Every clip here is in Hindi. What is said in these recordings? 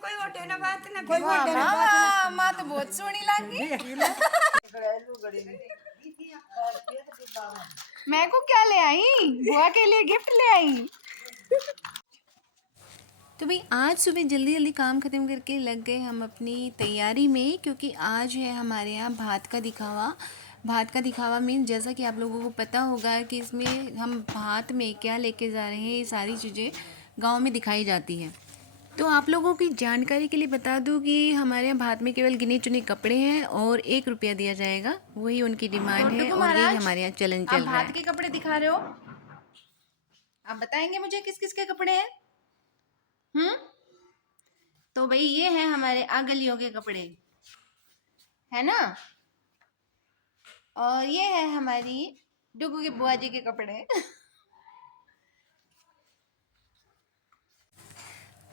कोई होटे ना बात ना कोई होटे ना बात मां तो बहुत सोहनी लगी। मैं को क्या ले आई? बुआ के लिए गिफ्ट ले आई। तो भाई आज सुबह जल्दी जल्दी काम ख़त्म करके लग गए हम अपनी तैयारी में, क्योंकि आज है हमारे यहाँ भात का दिखावा। भात का दिखावा मीन जैसा कि आप लोगों को पता होगा कि इसमें हम भात में क्या लेके जा रहे हैं, ये सारी चीज़ें गांव में दिखाई जाती हैं। तो आप लोगों की जानकारी के लिए बता दूं कि हमारे यहाँ भात में केवल गिने चुने कपड़े हैं और 1 रुपया दिया जाएगा, वही उनकी डिमांड है और यही हमारे यहाँ चलन चल रहा है। भात के कपड़े दिखा रहे हो, आप बताएंगे मुझे किस किस के कपड़े हैं? तो भाई ये है हमारे आगलियों के कपड़े, है ना, और ये है हमारी डुगू के बुआ जी के कपड़े।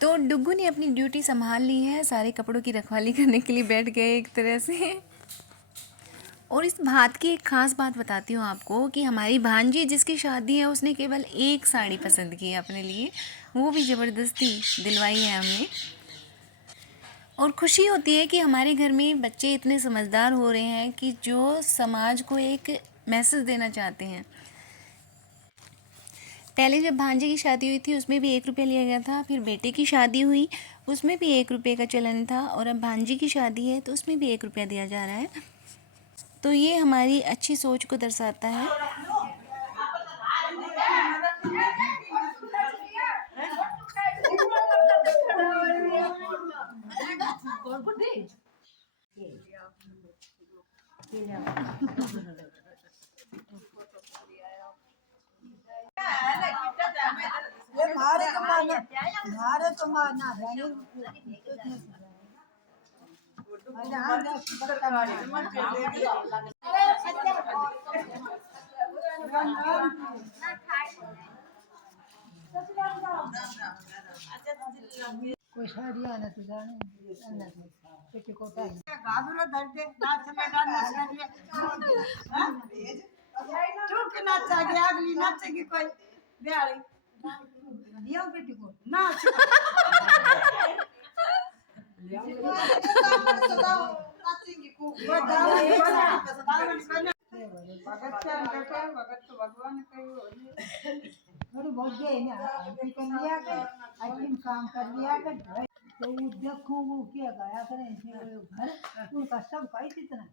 तो डुगू ने अपनी ड्यूटी संभाल ली है, सारे कपड़ों की रखवाली करने के लिए बैठ गए एक तरह से। और इस भात की एक ख़ास बात बताती हूँ आपको कि हमारी भांजी जिसकी शादी है उसने केवल एक साड़ी पसंद की है अपने लिए, वो भी ज़बरदस्ती दिलवाई है हमने। और खुशी होती है कि हमारे घर में बच्चे इतने समझदार हो रहे हैं कि जो समाज को एक मैसेज देना चाहते हैं। पहले जब भांजे की शादी हुई थी उसमें भी 1 रुपया लिया गया था, फिर बेटे की शादी हुई उसमें भी 1 रुपये का चलन था, और अब भांजी की शादी है तो उसमें भी 1 रुपया दिया जा रहा है। तो ये हमारी अच्छी सोच को दर्शाता है। मारे तो मारना कोई साड़ियाँ ना तो जाने पेटीकोट है गादुला दर्दे नाच में डांस कर लिया हां चुप के नाच आ गया, अगली नाचेगी कोई बिहारी लिया पेटीकोट नाच नाचेंगी खूब भगत तो भगवान कही थोड़ी बहुत गए ना कर लिया कर आइटम काम कर लिया कर तो देखो वो क्या गाया करें घर उनका सब का इतना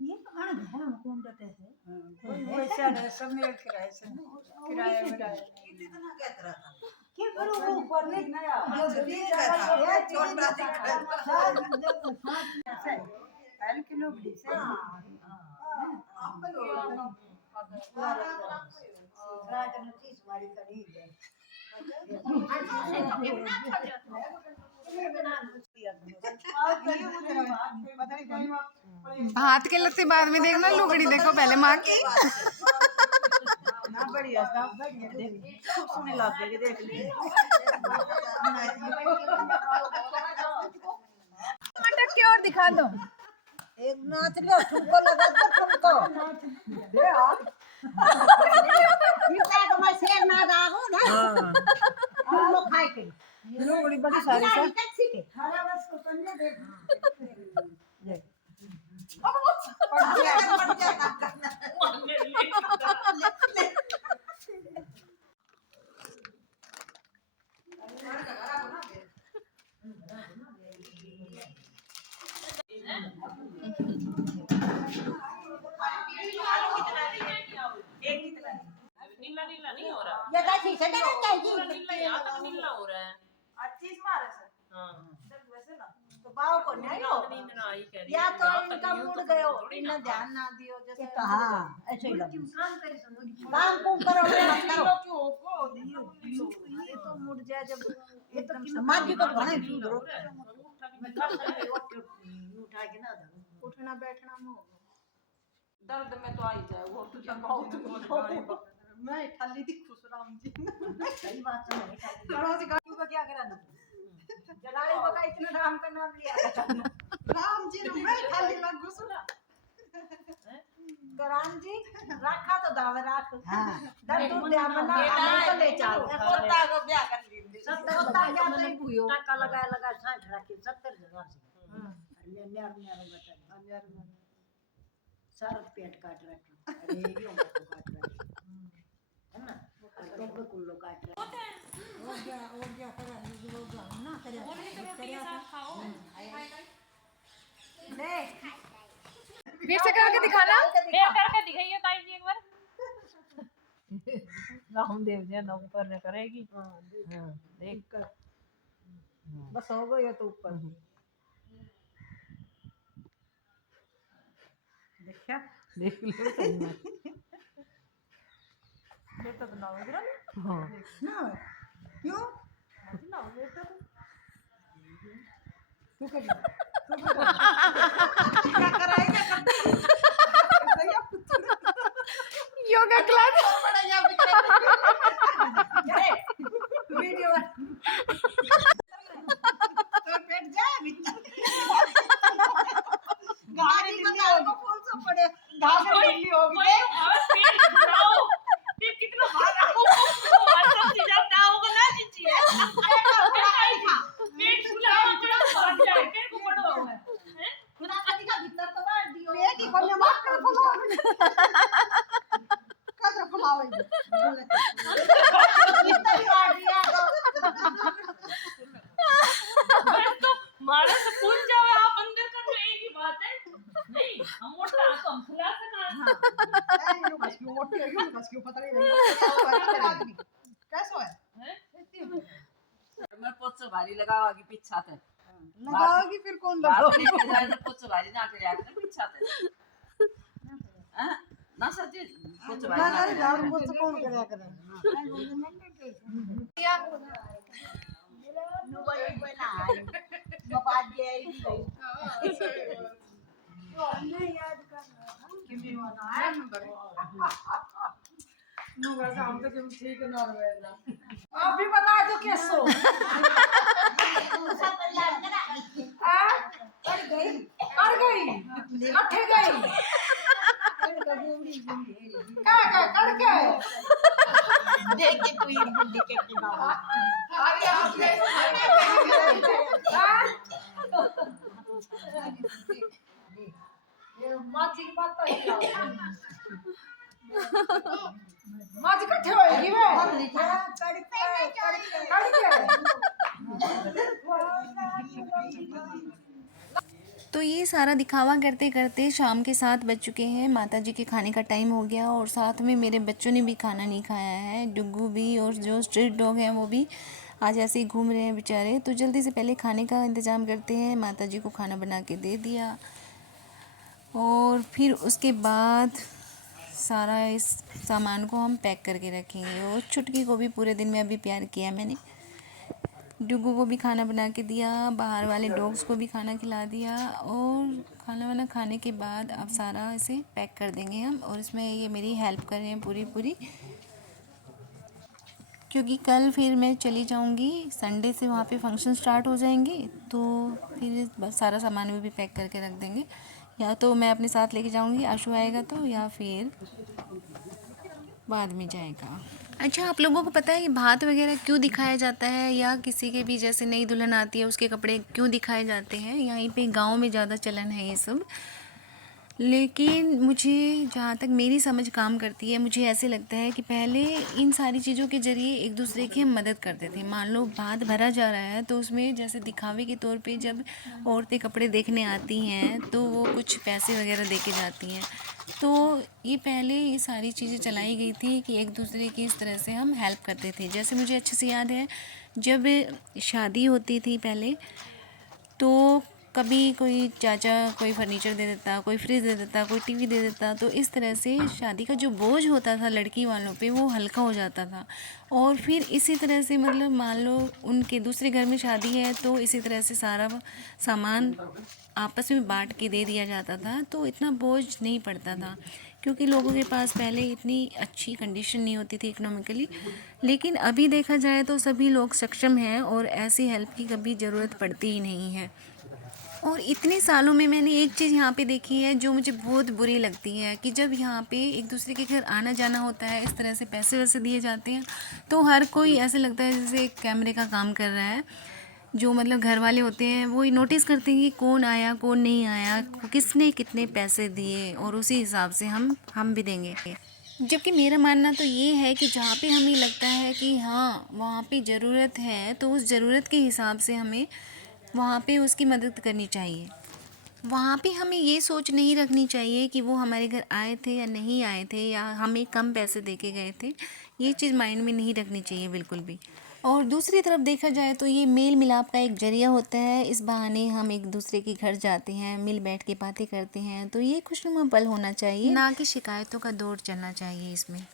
ये कहां घर में कौन देते हैं कोई वैसा है सब मेल किराए से किराया कितना कहता था क्या करो वो करने नया जो ठीक है छोटा दिखा 7 किलो बड़ी से आप रात में 30 वाली करी है भात के लत्ते बाद में देखना, लुगड़ी देखो पहले माँ की। ना बढ़िया सब बढ़िया देख खूब सुने लग गए देख ली टमाटर की और दिखा दो, एक नाच लो ठुमको लगा दो ठुमको दे यार ये तो मैं शेर ना दागो ना हम लोग खाए के ये बड़ी बड़ी सारी सा टैक्सी के 18 वर्ष को कन्या देख ये पड़ गया नीला नीला नहीं हो रहा, ये कैसी से नहीं चाहिए नीला यहाँ तक नीला हो रहा है। 28 मारे से हाँ वैसे ना तो बाव को नहीं हो नींद ना आई कह रही या तो इनका मूड गयो इन्हें ध्यान ना दियो जैसे हां ऐसे ही काम करे काम को करो मत करो ये तो मूड जाए जब ये तो समाज को घणे सुधरो उठा के ना उठना बैठना में दर्द में तो आई जाए वो तो जब बहुत मैं खाली थी खुश राम जी सही बात है करो से गाड़ी को क्या करा जलाली बका इतना राम का नाम लिया राम जी मैं खाली लग घुसना कराम जी रखा तो दावे राख हाँ दर दूध दे बना तो ले चल पोता को ब्याह कर ली 70 पोता क्या तो ही भूयो टाका लगा 60 रखी 70 जगह से न्यार बता सारा पेट काट रखा अरे यो मत काट रखा है ना तो कुल्लो काट रखा हो गया करा ना करे ले फिर से करके दिखाना। मैं करके दिखाइए ताई जी एक बार राम देव जी ना ऊपर ने करेगी हां देख कर बस हो गया तो ऊपर देखा देख लो सही में बेटा तो ना इधर हां ना क्यों ना बेटा तू क्या कराएगा योगा क्लास वीडियो तो पेट जाए भीतर गाड़ी को दाल को फूल से पड़े घास ढीली होगी पेट फुलाओ फिर कितना मारा हो सब चीज आप ना होगा ना जीजी पेट फुलाओ अपना भाग जाए पेट को पड़ो है खुदा कदी का भीतर तो बाहर दियो ये की कोने मार कर फुलाओ कदर फुलाओ इतना ही आड़ दिया बस तो मारा से फूल जाओ आप अंदर कर लो एक ही बात है नहीं हम मोटा तो हम फुला सका बस क्यों मोटी है बस क्यों पता नहीं कैसा है मैं पोछो भारी लगावागी पीछा थे लगाओगी फिर कौन बाप लगाओगी ने जाए तो पोछो भारी ना करे आके पीछा थे हां ना सच्ची पोछो भारी ना करे झाड़ू पोछा कौन करया करे नोबडी बना बाबा दे नहीं याद करना किमी वाला है नंबर नंबर काम तो तुम ठीक नॉर्मल ना आप भी बता दो कैसो कर गई कट्ठे गई क्या करके देख के तू ये बुद्धि के किनारा अरे आपने ये माची की बात तो माची कट्ठे होएगी वे तो ये सारा दिखावा करते करते शाम के 7 बज चुके हैं। माता जी के खाने का टाइम हो गया और साथ में मेरे बच्चों ने भी खाना नहीं खाया है। डुग्गू भी और जो स्ट्रीट डॉग हैं वो भी आज ऐसे ही घूम रहे हैं बेचारे। तो जल्दी से पहले खाने का इंतज़ाम करते हैं। माता जी को खाना बना के दे दिया और फिर उसके बाद सारा इस सामान को हम पैक करके रखेंगे। और छुटकी को भी पूरे दिन में अभी प्यार किया मैंने। डुग्गू को भी खाना बना के दिया, बाहर वाले डॉग्स को भी खाना खिला दिया और खाना वाना खाने के बाद अब सारा इसे पैक कर देंगे हम। और इसमें ये मेरी हेल्प कर रहे हैं पूरी क्योंकि कल फिर मैं चली जाऊंगी। संडे से वहाँ पे फंक्शन स्टार्ट हो जाएंगे तो फिर बस सारा सामान भी पैक करके रख देंगे। या तो मैं अपने साथ लेके जाऊंगी, आशु आएगा तो, या फिर बाद में जाएगा। अच्छा, आप लोगों को पता है कि भात वगैरह क्यों दिखाया जाता है, या किसी के भी जैसे नई दुल्हन आती है उसके कपड़े क्यों दिखाए जाते हैं? यहीं पे गांव में ज़्यादा चलन है ये सब। लेकिन मुझे जहाँ तक मेरी समझ काम करती है, मुझे ऐसे लगता है कि पहले इन सारी चीज़ों के ज़रिए एक दूसरे की हम मदद करते थे। मान लो भात भरा जा रहा है तो उसमें जैसे दिखावे के तौर पे जब औरतें कपड़े देखने आती हैं तो वो कुछ पैसे वगैरह दे के जाती हैं। तो ये पहले ये सारी चीज़ें चलाई गई थी कि एक दूसरे की इस तरह से हम हेल्प करते थे। जैसे मुझे अच्छे से याद है, जब शादी होती थी पहले तो कभी कोई चाचा कोई फर्नीचर दे देता, कोई फ्रिज दे देता, कोई टीवी दे देता। तो इस तरह से शादी का जो बोझ होता था लड़की वालों पे वो हल्का हो जाता था। और फिर इसी तरह से मतलब मान लो उनके दूसरे घर में शादी है तो इसी तरह से सारा सामान आपस में बांट के दे दिया जाता था, तो इतना बोझ नहीं पड़ता था क्योंकि लोगों के पास पहले इतनी अच्छी कंडीशन नहीं होती थी इकोनॉमिकली। लेकिन अभी देखा जाए तो सभी लोग सक्षम हैं और ऐसी हेल्प की कभी ज़रूरत पड़ती ही नहीं है। और इतने सालों में मैंने एक चीज़ यहाँ पे देखी है जो मुझे बहुत बुरी लगती है कि जब यहाँ पे एक दूसरे के घर आना जाना होता है, इस तरह से पैसे वैसे दिए जाते हैं, तो हर कोई ऐसे लगता है जैसे एक कैमरे का काम कर रहा है। जो मतलब घर वाले होते हैं वो नोटिस करते हैं कि कौन आया कौन नहीं आया, किसने कितने पैसे दिए, और उसी हिसाब से हम भी देंगे। जबकि मेरा मानना तो ये है कि जहाँ पे हमें लगता है कि हाँ वहाँ पे ज़रूरत है, तो उस ज़रूरत के हिसाब से हमें वहाँ पे उसकी मदद करनी चाहिए। वहाँ पे हमें ये सोच नहीं रखनी चाहिए कि वो हमारे घर आए थे या नहीं आए थे, या हमें कम पैसे दे के गए थे। ये चीज़ माइंड में नहीं रखनी चाहिए बिल्कुल भी। और दूसरी तरफ देखा जाए तो ये मेल मिलाप का एक जरिया होता है। इस बहाने हम एक दूसरे के घर जाते हैं, मिल बैठ के बातें करते हैं, तो ये खुशनुमा पल होना चाहिए, ना कि शिकायतों का दौर चलना चाहिए इसमें।